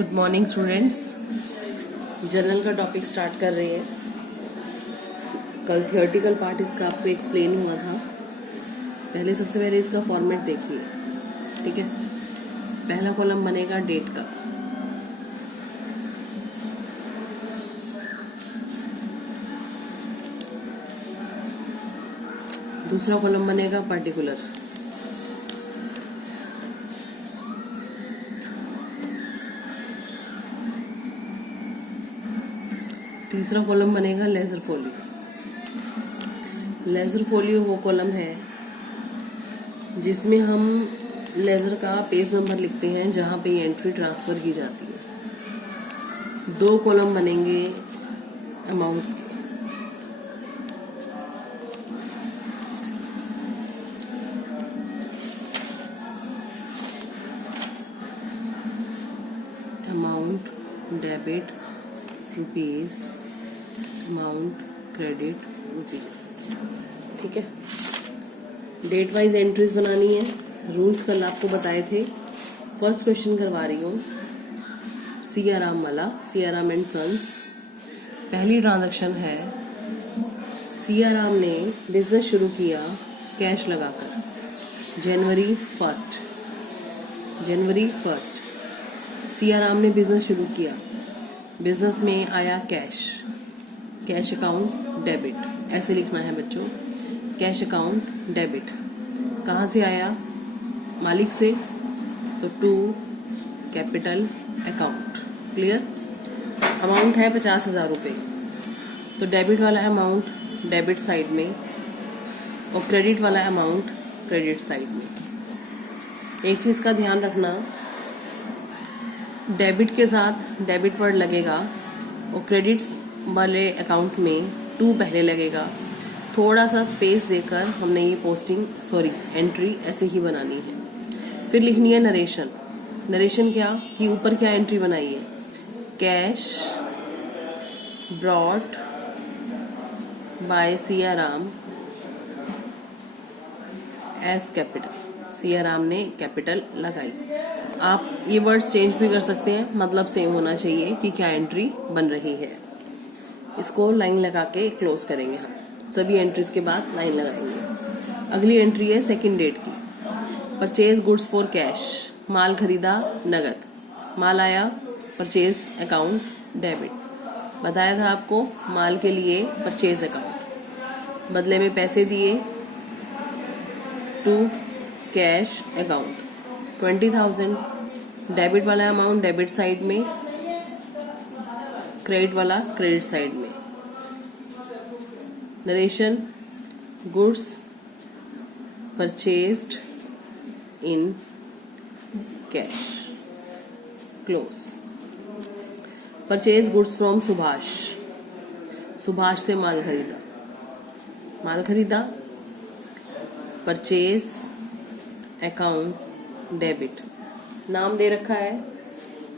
Good morning students. Journal का topic start कर रहे हैं। कल थियोरेटिकल पार्ट इसका आपको एक्सप्लेन हुआ था। सबसे पहले इसका फॉर्मेट देखिए, ठीक है। पहला कॉलम बनेगा डेट का, दूसरा कॉलम बनेगा पर्टिकुलर, तीसरा कॉलम बनेगा लेजर फोलियो। लेजर फोलियो वो कॉलम है जिसमें हम लेजर का पेज नंबर लिखते हैं जहां पे एंट्री ट्रांसफर की जाती है। दो कॉलम बनेंगे अमाउंट्स के, amount debit rupees, amount credit rupees, ठीक है। डेट वाइज एंट्रीज बनानी है। रूल्स कल आपको बताए थे। फर्स्ट क्वेश्चन करवा रही हूँ सियाराम वाला, सियाराम एंड सन्स। पहली ट्रांजैक्शन है, सियाराम ने बिजनेस शुरू किया कैश लगाकर जनवरी फर्स्ट। सियाराम ने बिजनेस शुरू किया, बिजनेस में आया कैश अकाउंट डेबिट, ऐसे लिखना है बच्चों। कैश अकाउंट डेबिट कहाँ से आया? मालिक से, तो to capital account. Clear? Amount है 50,000 रुपये, तो डेबिट वाला अमाउंट डेबिट साइड में और क्रेडिट वाला अमाउंट क्रेडिट साइड में। एक चीज का ध्यान रखना, डेबिट के साथ डेबिट वर्ड लगेगा और क्रेडिट्स वाले अकाउंट में टू पहले लगेगा। थोड़ा सा स्पेस देकर हमने ये एंट्री ऐसे ही बनानी है। फिर लिखनी है नरेशन क्या कि ऊपर क्या एंट्री बनाई है? Cash brought by Siyaram as capital. Siyaram ने कैपिटल लगाई। आप ये वर्ड्स चेंज भी कर सकते हैं, मतलब सेम होना चाहिए कि क्या एंट्री बन रही है। इसको लाइन लगा के क्लोज करेंगे हम। सभी एंट्रीज के बाद लाइन लगाएंगे। अगली एंट्री है सेकंड डेट की। परचेज गुड्स फॉर कैश, माल खरीदा नगद, माल आया परचेज अकाउंट डेबिट। बताया था आपको माल के लिए परचेज अकाउंट, बदले में पैसे दिए टू कैश अकाउंट 20,000। डेबिट वाला अमाउंट डेबिट साइड में, क्रेडिट वाला क्रेडिट साइड में। Narration goods purchased in cash, close. Purchase goods from Subhash से माल खरीदा, परचेज अकाउंट डेबिट। नाम दे रखा है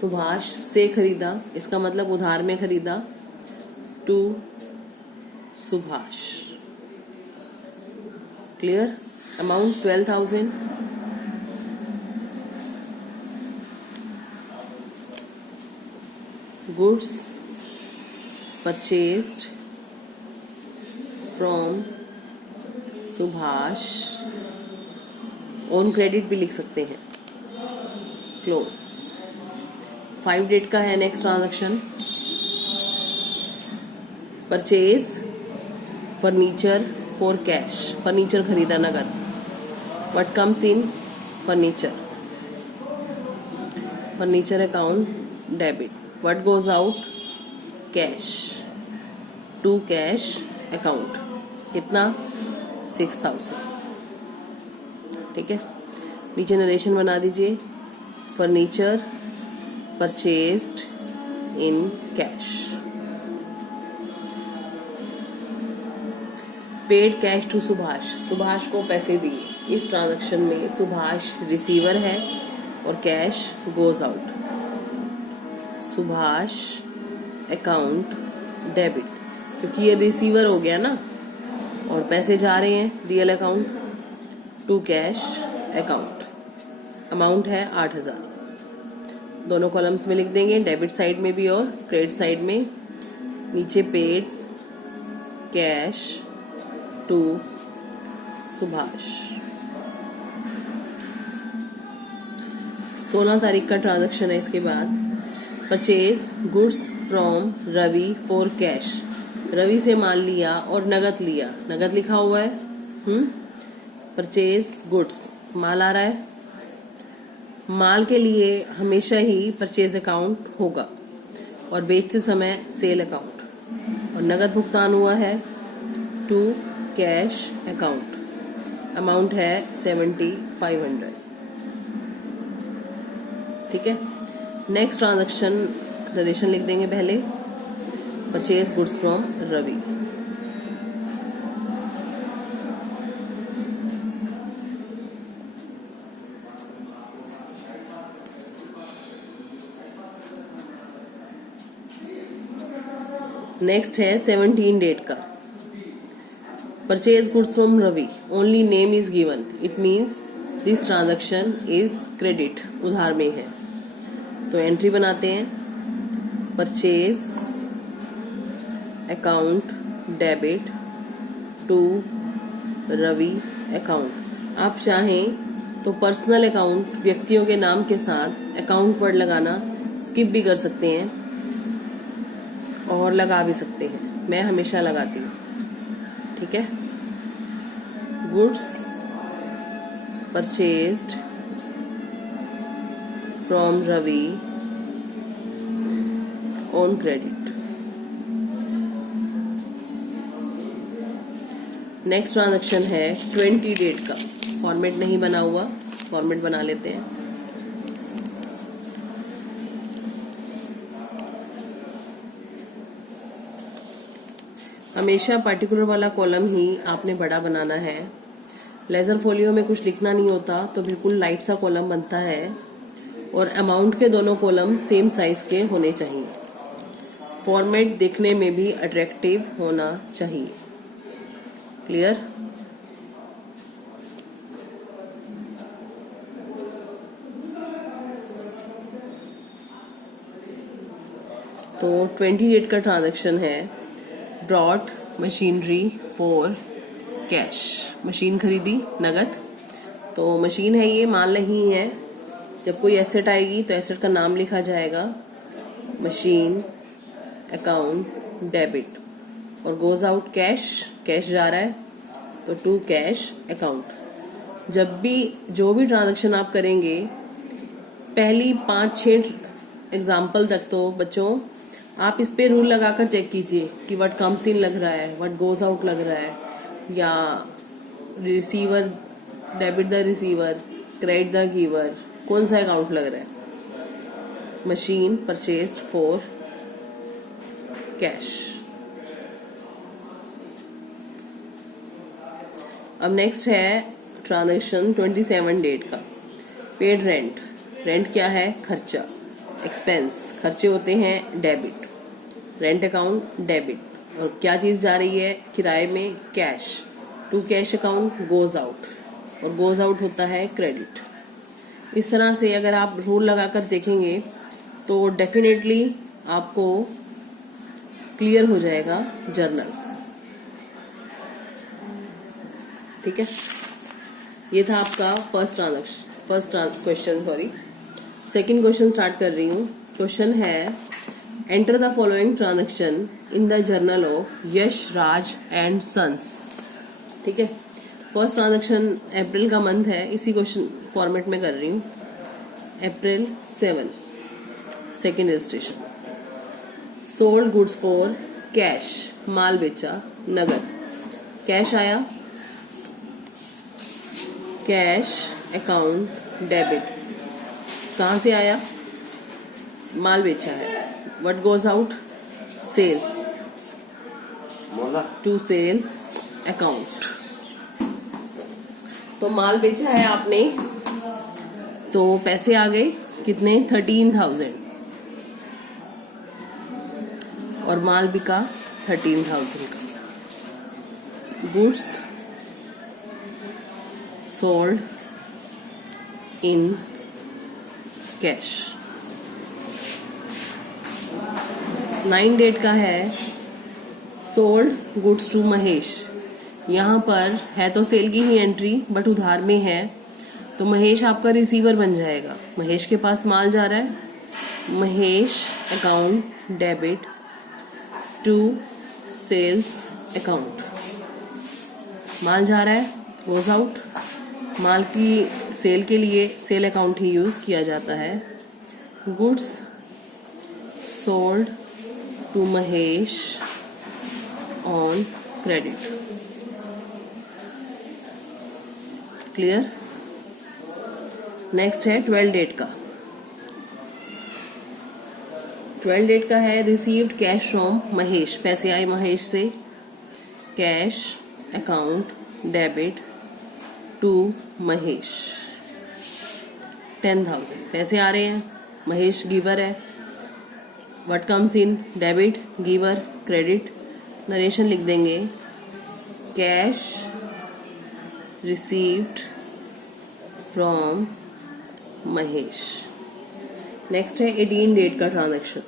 सुभाष से खरीदा, इसका मतलब उधार में खरीदा, to Subhash. Clear? Amount 12,000। Goods purchased from Subhash, on credit भी लिख सकते हैं, क्लोज। 5 डेट का है next transaction. Purchase furniture for cash, furniture खरीदा नगद। What comes in furniture account debit. What goes out? Cash to cash account. कितना? 6,000। ठीक है। नीचे नरेशन बना दीजिए। Furniture purchased in cash, paid cash to Subhash को पैसे दिए। इस ट्रांजैक्शन में सुभाष रिसीवर है और cash goes out. Subhash account debit, क्योंकि ये रिसीवर हो गया ना और पैसे जा रहे हैं real account to cash account. Amount है 8,000। दोनों कॉलम्स में लिख देंगे, डेबिट साइड में भी और क्रेडिट साइड में। नीचे पेड कैश टू सुभाष। 16 तारीख का ट्रांजैक्शन है। इसके बाद purchase goods from Ravi for cash. Ravi से माल लिया और नगद लिया, नगद लिखा हुआ है। परचेज गुड्स, माल आ रहा है। माल के लिए हमेशा ही परचेज अकाउंट होगा और बेचते समय सेल अकाउंट। और नगद भुगतान हुआ है टू कैश अकाउंट, अमाउंट है 7500। ठीक है। नेक्स्ट ट्रांजैक्शन डरेशन लिख देंगे पहले, purchase goods from Ravi. Next है 17 डेट का, purchase goods from Ravi, only name is given, it means this transaction is credit, उधार में है। तो एंट्री बनाते हैं, purchase account debit to Ravi account. आप चाहें तो पर्सनल अकाउंट व्यक्तियों के नाम के साथ अकाउंट वर्ड लगाना स्किप भी कर सकते हैं और लगा भी सकते हैं, मैं हमेशा लगाती हूँ। ठीक है। Goods purchased from Ravi on credit. Next transaction है 20 डेट का, फॉर्मेट नहीं बना हुआ, फॉर्मेट बना लेते हैं। हमेशा पर्टिकुलर वाला कॉलम ही आपने बड़ा बनाना है। लेजर फोलियो में कुछ लिखना नहीं होता तो बिल्कुल लाइट सा कॉलम बनता है और अमाउंट के दोनों कॉलम सेम साइज के होने चाहिए। फॉर्मेट देखने में भी अट्रैक्टिव होना चाहिए। क्लियर? तो 20 डेट का ट्रांजैक्शन है, brought machinery for cash, machine खरीदी नगद। तो मशीन है ये, माल नहीं है। जब कोई एसेट आएगी तो एसेट का नाम लिखा जाएगा, मशीन अकाउंट डेबिट, और गोज आउट कैश, कैश जा रहा है तो टू कैश अकाउंट। जब भी जो भी ट्रांजैक्शन आप करेंगे, पहली 5-6 एग्जाम्पल तक तो बच्चों आप इस पे रूल लगाकर चेक कीजिए कि व्हाट कम्स इन लग रहा है, व्हाट गोज आउट लग रहा है, या receiver debit the receiver, credit the giver, कौन सा अकाउंट लग रहा है। Machine purchased for cash. अब नेक्स्ट है ट्रांजैक्शन 27 डेट का, पेड रेंट। रेंट क्या है? खर्चा। एक्सपेंस, खर्चे होते हैं डेबिट। रेंट अकाउंट डेबिट, और क्या चीज जा रही है किराए में? Cash. To cash account goes out, और गोज आउट होता है क्रेडिट। इस तरह से अगर आप रूल लगाकर देखेंगे तो डेफिनेटली आपको क्लियर हो जाएगा जर्नल। ठीक है। ये था आपका first question, sorry. Second question start कर रही हूँ। क्वेश्चन है, enter the following transaction in the journal of Yash Raj and sons. ठीक है। फर्स्ट ट्रांजैक्शन अप्रैल का मंथ है, इसी क्वेश्चन फॉर्मेट में कर रही हूँ। April 7, second illustration. Sold goods for cash, माल बेचा नगद, कैश आया, कैश अकाउंट डेबिट। कहाँ से आया? माल बेचा है। What goes out? Sales, to sales account. तो माल बेचा है आपने, तो पैसे आ गए कितने? 13,000, और माल बिका 13,000 का। Goods sold in cash. 9 date का है सोल्ड गुड्स टू महेश। यहाँ पर है तो सेल की ही एंट्री बट उधार में है, तो महेश आपका रिसीवर बन जाएगा। महेश के पास माल जा रहा है, Mahesh account debit to sales account. माल जा रहा है, गोज आउट। माल की सेल के लिए सेल अकाउंट ही यूज किया जाता है। Goods sold to Mahesh on credit. Clear. Next है 12 डेट का। 12 डेट का है रिसीव्ड कैश फ्रॉम महेश। पैसे आए महेश से, cash account debit to Mahesh 10,000। पैसे आ रहे हैं, महेश गिवर है। What comes in debit, giver, credit. Narration लिख देंगे, cash received from Mahesh. Next है 18 डेट का transaction.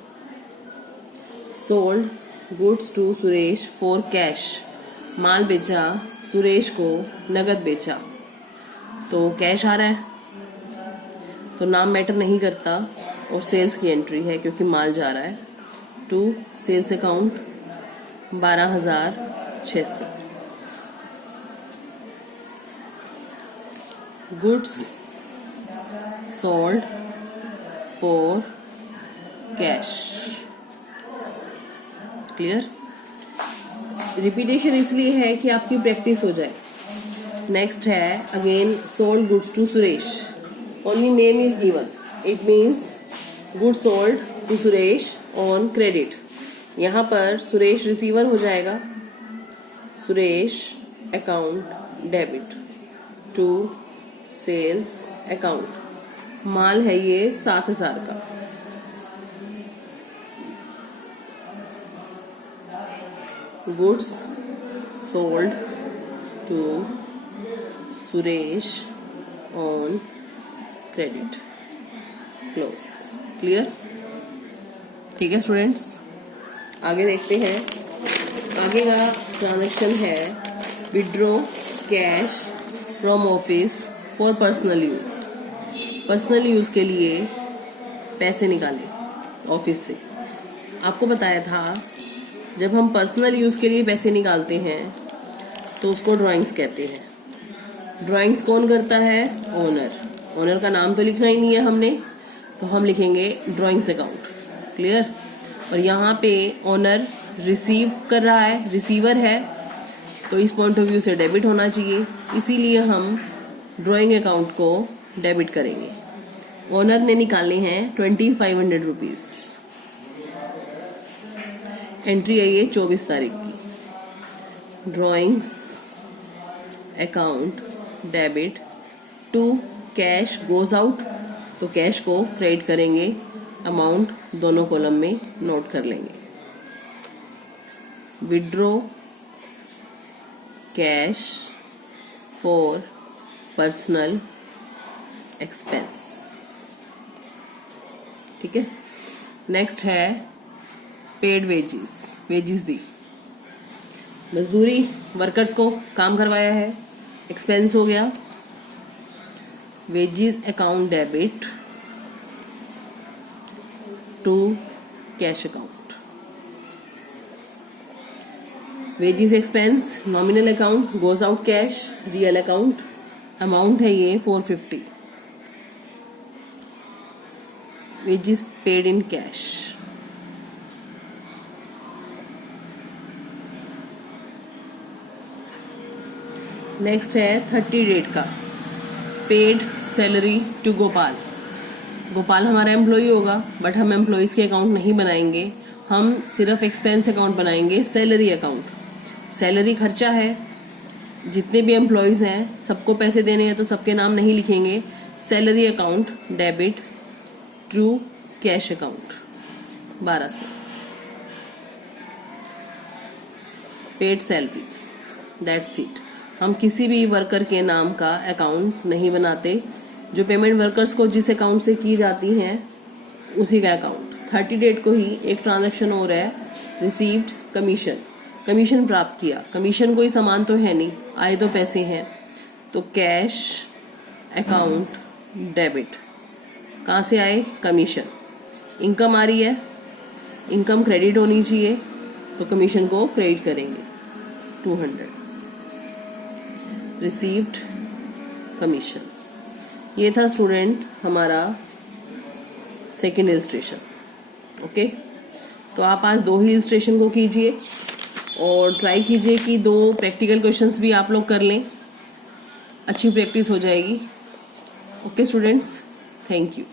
Sold goods to Suresh for cash. माल बेचा, सुरेश को नगद बेचा, तो कैश आ रहा है, तो नाम मैटर नहीं करता और सेल्स की एंट्री है क्योंकि माल जा रहा है। To sales account 12,600। Goods sold for cash. Clear. Repetition इसलिए है कि आपकी प्रैक्टिस हो जाए। नेक्स्ट है again sold goods to Suresh. Only name is given, it means goods sold to Suresh on credit. यहाँ पर सुरेश रिसीवर हो जाएगा। Suresh account debit to sales account. माल है ये 7,000 का। Goods sold to Suresh on credit. Close. Clear. ठीक है स्टूडेंट्स, आगे देखते हैं। आगे का ट्रांजैक्शन है withdraw cash from office for personal use. Personal use के लिए पैसे निकाले ऑफिस से। आपको बताया था जब हम पर्सनल यूज के लिए पैसे निकालते हैं तो उसको ड्राइंग्स कहते हैं। ड्राइंग्स कौन करता है? ओनर। ओनर का नाम तो लिखना ही नहीं है हमने, तो हम लिखेंगे ड्राइंग्स अकाउंट। क्लियर। और यहाँ पे ओनर रिसीव कर रहा है, रिसीवर है, तो इस पॉइंट ऑफ व्यू से डेबिट होना चाहिए, इसीलिए हम ड्राइंग अकाउंट को डेबिट करेंगे। ओनर ने निकाले हैं 2500 रुपीज। एंट्री है ये 24 तारीख की। Drawings account debit to cash goes out, तो कैश को क्रेडिट करेंगे, अमाउंट दोनों कॉलम में नोट कर लेंगे। Withdraw cash for personal expense. ठीक है। नेक्स्ट है पेड वेजिस। वेजिस दी, मजदूरी, वर्कर्स को काम करवाया है, एक्सपेंस हो गया। Wages account debit to cash account. Wages expense nominal account goes out cash, real account. Amount है ये 450। Wages paid in cash. Next है 30 डेट का। Paid salary to Gopal. Gopal हमारा एम्प्लॉई होगा, बट हम एम्प्लॉइज के अकाउंट नहीं बनाएंगे, हम सिर्फ एक्सपेंस अकाउंट बनाएंगे, सैलरी अकाउंट। सैलरी खर्चा है, जितने भी एम्प्लॉइज हैं सबको पैसे देने हैं तो सबके नाम नहीं लिखेंगे। Salary account debit to cash account 1200। Paid salary, that's it. हम किसी भी वर्कर के नाम का अकाउंट नहीं बनाते, जो पेमेंट वर्कर्स को जिस अकाउंट से की जाती हैं उसी का अकाउंट 30 डेट को ही एक ट्रांजैक्शन हो रहा है, रिसीव्ड कमीशन, कमीशन प्राप्त किया। कमीशन कोई सामान तो है नहीं, आए तो पैसे हैं, तो कैश अकाउंट डेबिट, कहाँ से आए, कमीशन। इनकम आ रही है, इनकम क्रेडिट होनी चाहिए, तो कमीशन को क्रेडिट करेंगे 200, रिसीव्ड कमीशन। ये था स्टूडेंट हमारा सेकेंड इलस्ट्रेशन। ओके, तो आप आज 2 ही इलस्ट्रेशन को कीजिए और ट्राई कीजिए कि 2 प्रैक्टिकल क्वेश्चंस भी आप लोग कर लें, अच्छी प्रैक्टिस हो जाएगी। Okay students, thank you.